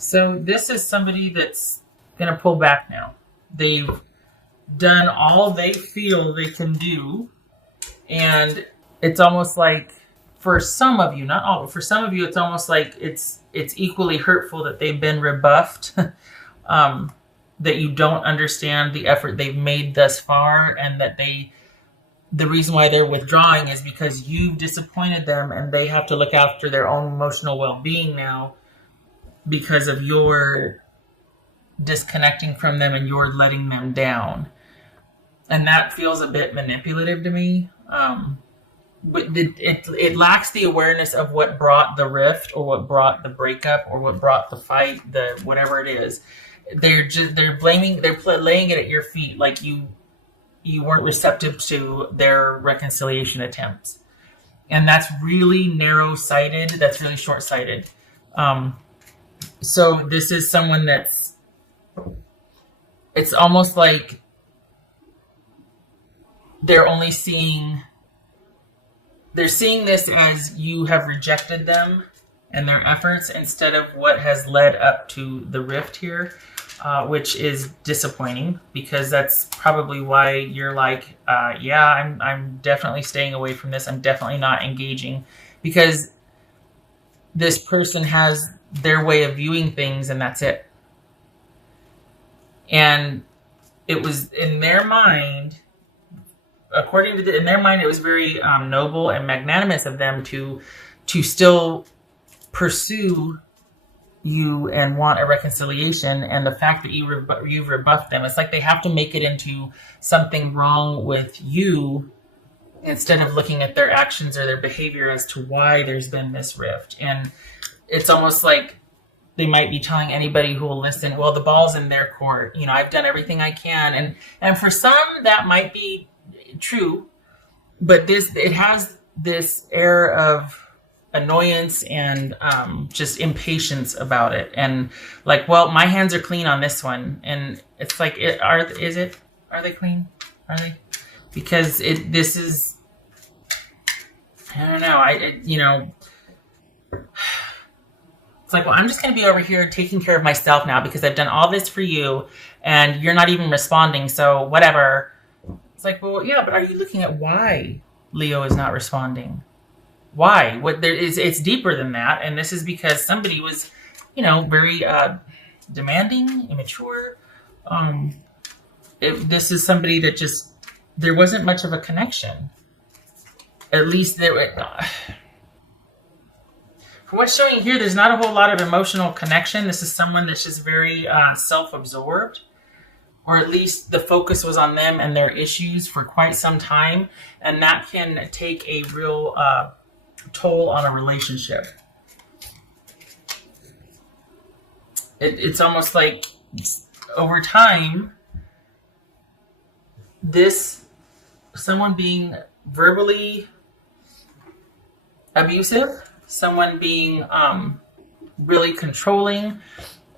So this is somebody that's going to pull back now. They've done all they feel they can do. And it's almost like, for some of you, not all, but for some of you, it's almost like it's equally hurtful that they've been rebuffed, that you don't understand the effort they've made thus far, and that the reason why they're withdrawing is because you've disappointed them and they have to look after their own emotional well-being now because of your disconnecting from them and you're letting them down. And that feels a bit manipulative to me. But it lacks the awareness of what brought the rift or what brought the breakup or what brought the fight, the whatever it is. They're laying it at your feet like you weren't receptive to their reconciliation attempts. And that's really narrow-sighted. That's really short-sighted. So this is someone it's almost like they're seeing this as you have rejected them and their efforts instead of what has led up to the rift here, which is disappointing because that's probably why you're like, I'm definitely staying away from this. I'm definitely not engaging because this person has their way of viewing things and that's it. And it was in their mind, in their mind, it was very noble and magnanimous of them to still pursue you and want a reconciliation. And the fact that you've rebuffed them, it's like they have to make it into something wrong with you instead of looking at their actions or their behavior as to why there's been this rift. And it's almost like they might be telling anybody who will listen, well, the ball's in their court. I've done everything I can. And for some, that might be true, but it has this air of annoyance and just impatience about it, and like, well, my hands are clean on this one, and it's like, are they clean? Are they? Because this is, I don't know, it's like, well, I'm just going to be over here taking care of myself now because I've done all this for you, and you're not even responding, so whatever. It's like, well, yeah, but are you looking at why Leo is not responding? Why? It's deeper than that, and this is because somebody was, very demanding, immature. This is somebody that just, there wasn't much of a connection. At least from what's showing here, there's not a whole lot of emotional connection. This is someone that's just very self-absorbed. Or at least the focus was on them and their issues for quite some time. And that can take a real toll on a relationship. It's almost like over time, someone being verbally abusive, someone being really controlling,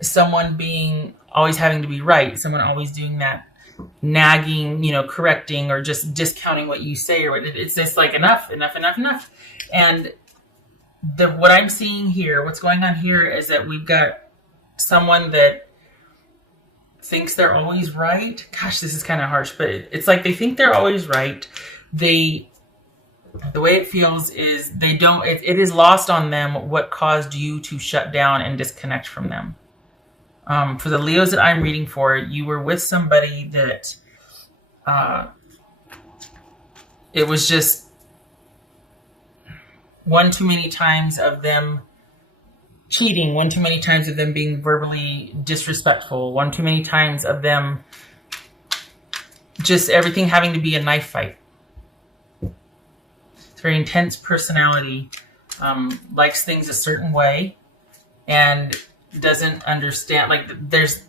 someone being always having to be right, someone always doing that nagging, correcting or just discounting what you say, or it's just like enough. And what I'm seeing here, what's going on here is that we've got someone that thinks they're always right. Gosh, this is kind of harsh, but it's like they think they're always right. The way it feels is it is lost on them what caused you to shut down and disconnect from them. For the Leos that I'm reading for, you were with somebody that it was just one too many times of them cheating, one too many times of them being verbally disrespectful, one too many times of them just everything having to be a knife fight. It's a very intense personality, likes things a certain way, and doesn't understand, this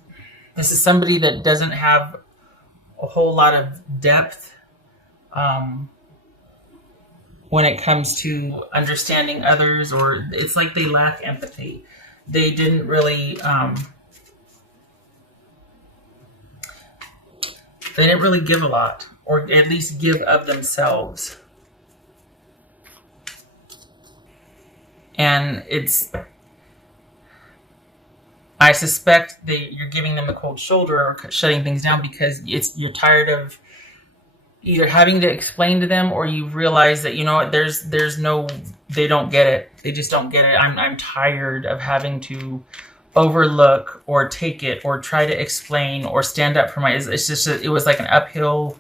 is somebody that doesn't have a whole lot of depth when it comes to understanding others, or it's like they lack empathy. They didn't really give a lot, or at least give of themselves. And I suspect that you're giving them the cold shoulder or shutting things down because you're tired of either having to explain to them, or you realize that, you know what, there's no, they don't get it. They just don't get it. I'm tired of having to overlook or take it or try to explain or stand up for my, it's just, it was like an uphill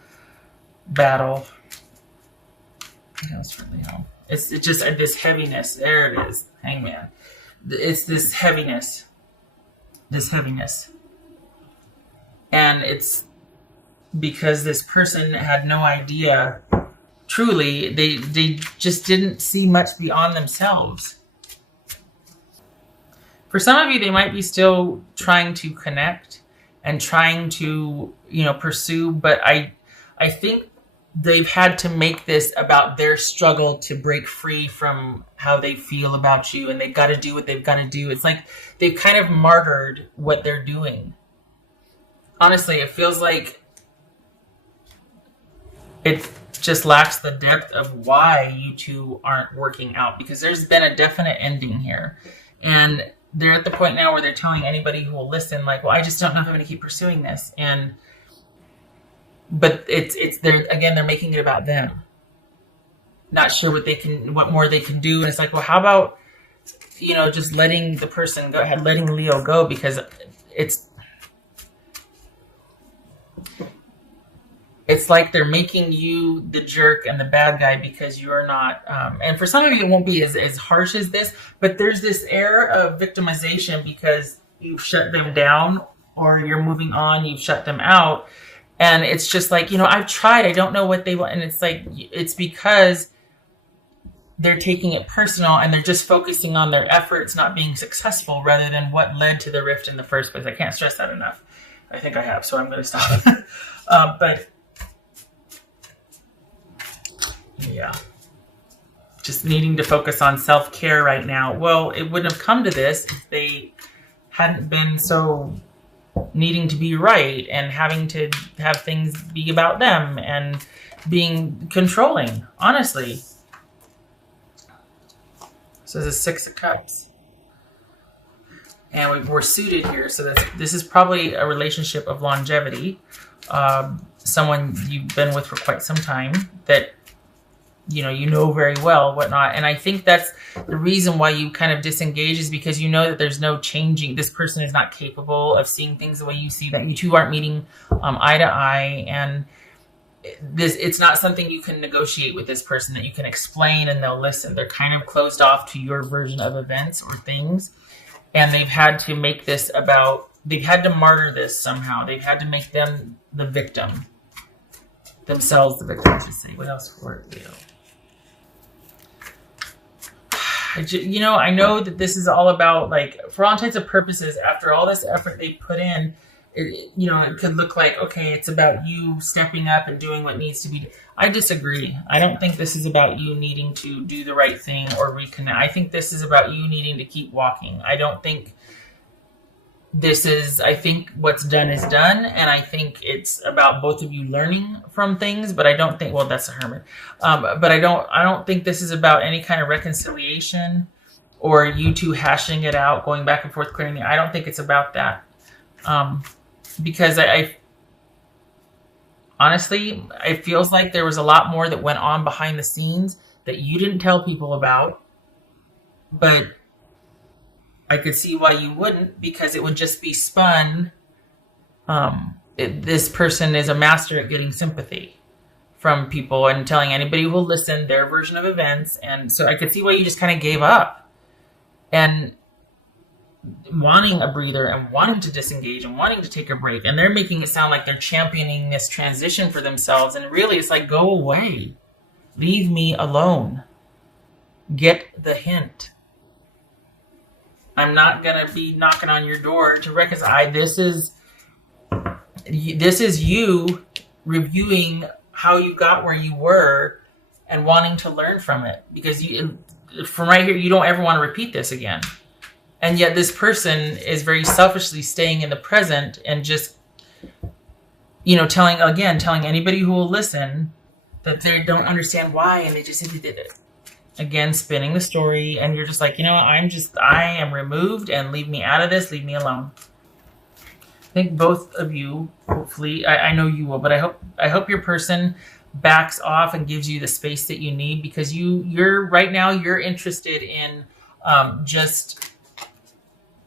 battle. It's just this heaviness. There it is. Hangman. It's this heaviness. And it's because this person had no idea, truly, they just didn't see much beyond themselves. For some of you, they might be still trying to connect and trying to, pursue, but I think they've had to make this about their struggle to break free from how they feel about you, and they've got to do what they've got to do. It's like they've kind of martyred what they're doing. Honestly, it feels like it just lacks the depth of why you two aren't working out, because there's been a definite ending here. And they're at the point now where they're telling anybody who will listen, like, well, I just don't know if I'm going to keep pursuing this. But they're making it about them. Not sure what more they can do. And it's like, well, how about, just letting the person go ahead, letting Leo go, because it's like they're making you the jerk and the bad guy because you're not, and for some of you it won't be as harsh as this, but there's this air of victimization because you've shut them down, or you're moving on, you've shut them out. And it's just like, I've tried, I don't know what they want. And it's like, it's because they're taking it personal and they're just focusing on their efforts not being successful rather than what led to the rift in the first place. I can't stress that enough. I think I have, so I'm going to stop. But yeah, just needing to focus on self-care right now. Well, it wouldn't have come to this if they hadn't been so needing to be right and having to have things be about them and being controlling, honestly. So this is 6 of Cups. And we're suited here, so this is probably a relationship of longevity. Someone you've been with for quite some time that you know very well, whatnot. And I think that's the reason why you kind of disengage, is because you know that there's no changing. This person is not capable of seeing things the way you see, that you two aren't meeting eye to eye. And it's not something you can negotiate with this person, that you can explain and they'll listen. They're kind of closed off to your version of events or things. And they've had to make this about, they've had to martyr this somehow. They've had to make them the victim. Themselves the victim, I should say. What else for it, Leo? I know that this is all about, like, for all intents and purposes, after all this effort they put in, it could look like, okay, it's about you stepping up and doing what needs to be. I disagree. I don't think this is about you needing to do the right thing or reconnect. I think this is about you needing to keep walking. I think what's done is done, and I think it's about both of you learning from things, but I don't think, well, that's a hermit. But I don't think this is about any kind of reconciliation or you two hashing it out, going back and forth, clearing I don't think it's about that. Because I honestly, it feels like there was a lot more that went on behind the scenes that you didn't tell people about, but I could see why you wouldn't, because it would just be spun. This person is a master at getting sympathy from people and telling anybody who will listen their version of events. And so I could see why you just kind of gave up and wanting a breather and wanting to disengage and wanting to take a break. And they're making it sound like they're championing this transition for themselves. And really, it's like, go away. Leave me alone. Get the hint. I'm not going to be knocking on your door to reconcile. This is you reviewing how you got where you were and wanting to learn from it. Because from right here, you don't ever want to repeat this again. And yet this person is very selfishly staying in the present and just, telling anybody who will listen that they don't understand why, and they just simply did it. Again, spinning the story, and you're just like, I am removed, and leave me out of this, leave me alone. think both of you, hopefully, I know you will, but I hope your person backs off and gives you the space that you need, because you're right now you're interested in just,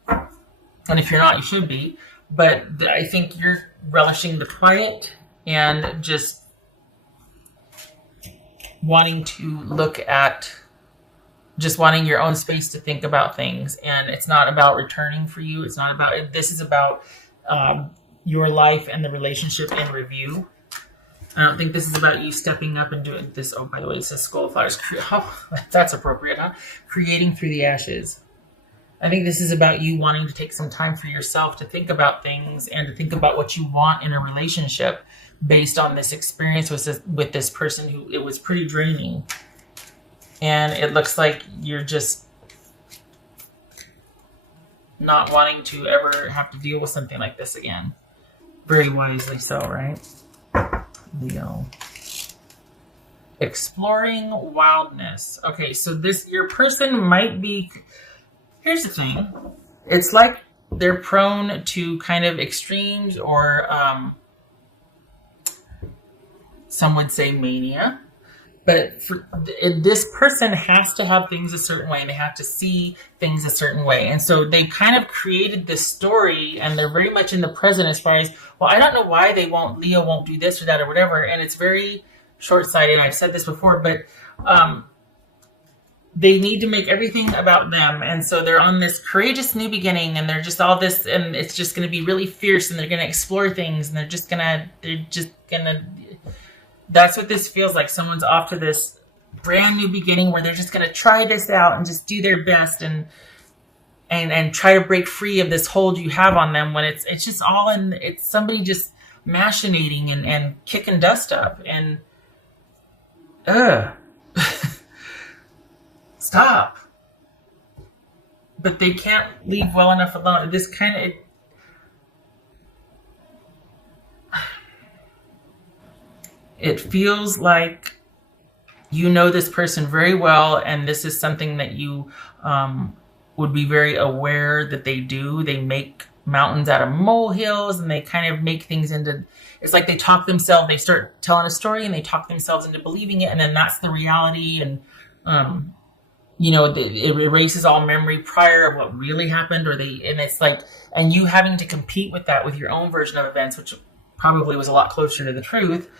and if you're not, you should be, but I think you're relishing the quiet and just wanting to look at, just wanting your own space to think about things. And it's not about returning for you. It's not about, this is about your life and the relationship in review. I don't think this is about you stepping up and doing this. Oh, by the way, it says Skull of Flowers. Oh, that's appropriate, huh? Creating through the ashes. I think this is about you wanting to take some time for yourself to think about things and to think about what you want in a relationship based on this experience with this person who it was pretty draining. And it looks like you're just not wanting to ever have to deal with something like this again. Very wisely so, right? Leo. Exploring wildness. Okay, so your person might be, here's the thing. It's like they're prone to kind of extremes, or some would say mania. But this person has to have things a certain way, and they have to see things a certain way. And so they kind of created this story, and they're very much in the present as far as, well, I don't know why Leo won't do this or that or whatever. And it's very short-sighted. I've said this before, but they need to make everything about them. And so they're on this courageous new beginning, and they're just all this, and it's just going to be really fierce, and they're going to explore things, and they're just going to, that's what this feels like. Someone's off to this brand new beginning where they're just going to try this out and just do their best and try to break free of this hold you have on them, when it's just all in, it's somebody just machinating and kicking dust up and stop. But they can't leave well enough alone. This kind of, it feels like you know this person very well, and this is something that you would be very aware that they do. They make mountains out of molehills, and they kind of make things into, it's like they start telling a story, and they talk themselves into believing it, and then that's the reality. And it erases all memory prior of what really happened, and it's like, and you having to compete with that with your own version of events, which probably was a lot closer to the truth.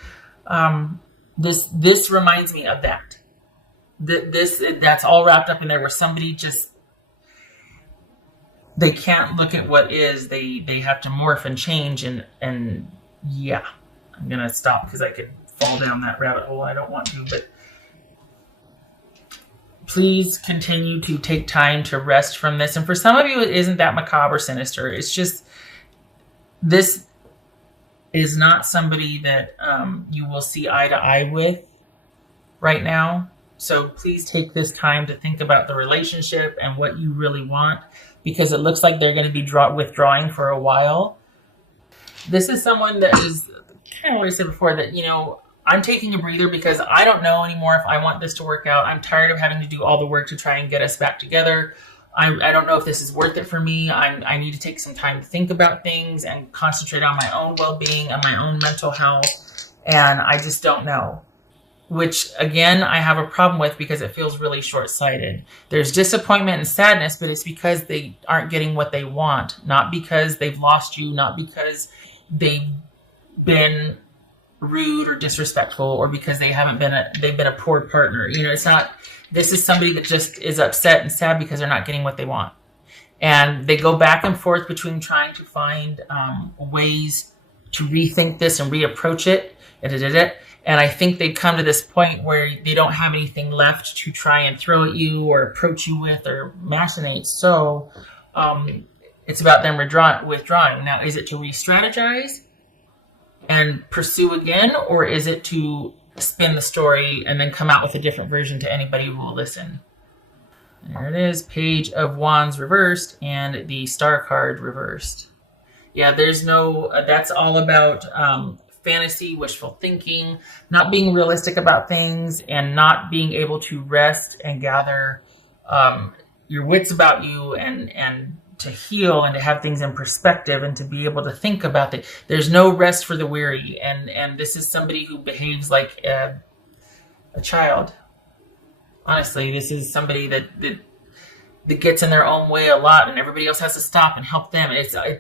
This reminds me of that. That's all wrapped up in there, where somebody just, they can't look at what is, they have to morph and change, and yeah, I'm gonna stop because I could fall down that rabbit hole. I don't want to, but please continue to take time to rest from this. And for some of you, it isn't that macabre or sinister. It's just, this is not somebody that you will see eye to eye with right now. So please take this time to think about the relationship and what you really want, because it looks like they're going to be withdrawing for a while. This is someone that is, kind of what I said before, that, I'm taking a breather because I don't know anymore if I want this to work out. I'm tired of having to do all the work to try and get us back together. I don't know if this is worth it for me. I need to take some time to think about things and concentrate on my own well-being and my own mental health. And I just don't know. Which, again, I have a problem with, because it feels really short-sighted. There's disappointment and sadness, but it's because they aren't getting what they want. Not because they've lost you, not because they've been rude or disrespectful, or because they've been a poor partner. It's not, this is somebody that just is upset and sad because they're not getting what they want. And they go back and forth between trying to find ways to rethink this and reapproach it. And I think they come to this point where they don't have anything left to try and throw at you or approach you with or machinate. So it's about them withdrawing. Now, is it to re-strategize and pursue again, or is it to spin the story and then come out with a different version to anybody who will listen? There it is, Page of Wands reversed and the Star card reversed. Yeah, there's no, that's all about fantasy, wishful thinking, not being realistic about things, and not being able to rest and gather your wits about you and to heal and to have things in perspective and to be able to think about it. There's no rest for the weary, and this is somebody who behaves like a child. Honestly, this is somebody that gets in their own way a lot, and everybody else has to stop and help them.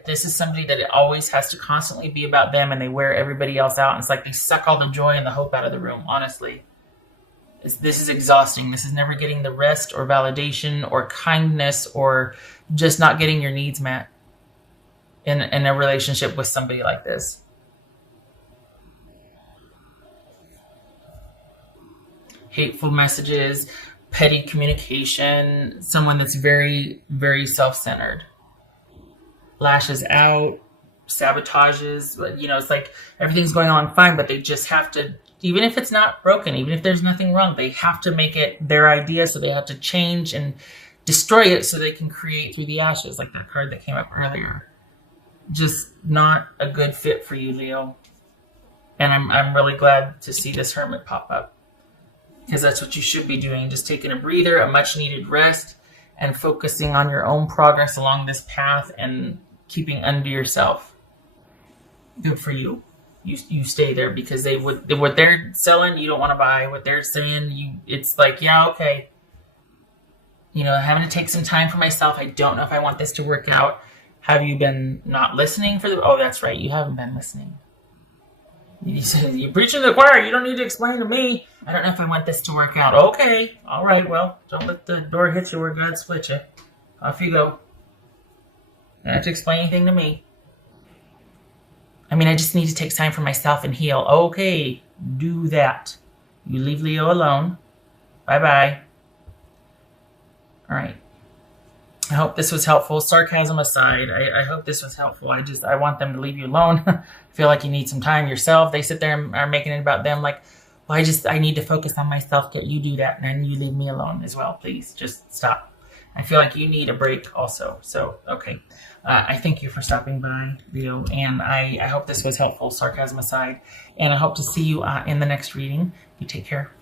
This is somebody that it always has to constantly be about them, and they wear everybody else out. And it's like they suck all the joy and the hope out of the room. Honestly, this is exhausting. This is never getting the rest or validation or kindness or just not getting your needs met in a relationship with somebody like this. Hateful messages, petty communication, someone that's very, very self-centered. Lashes out, sabotages, it's like everything's going on fine, but they just have to, even if it's not broken, even if there's nothing wrong, they have to make it their idea, so they have to change and destroy it so they can create through the ashes, like that card that came up earlier. Just not a good fit for you, Leo. And I'm really glad to see this Hermit pop up, because that's what you should be doing. Just taking a breather, a much needed rest, and focusing on your own progress along this path and keeping unto yourself. Good for you. You stay there, because what they're selling, you don't want to buy. What they're saying, it's like, yeah, okay. Having to take some time for myself. I don't know if I want this to work out. Have you been not listening oh, that's right. You haven't been listening. You're preaching to the choir. You don't need to explain to me. I don't know if I want this to work out. Okay. All right. Well, don't let the door hit you where God split you. Off you go. You don't have to explain anything to me. I just need to take time for myself and heal. Okay. Do that. You leave Leo alone. Bye-bye. All right. I hope this was helpful. Sarcasm aside, I hope this was helpful. I want them to leave you alone. I feel like you need some time yourself. They sit there and are making it about them, like, well, I need to focus on myself. Get you do that, and then you leave me alone as well, please. Just stop. I feel like you need a break also. So, okay. I thank you for stopping by, Leo, and I hope this was helpful, sarcasm aside, and I hope to see you in the next reading. You take care.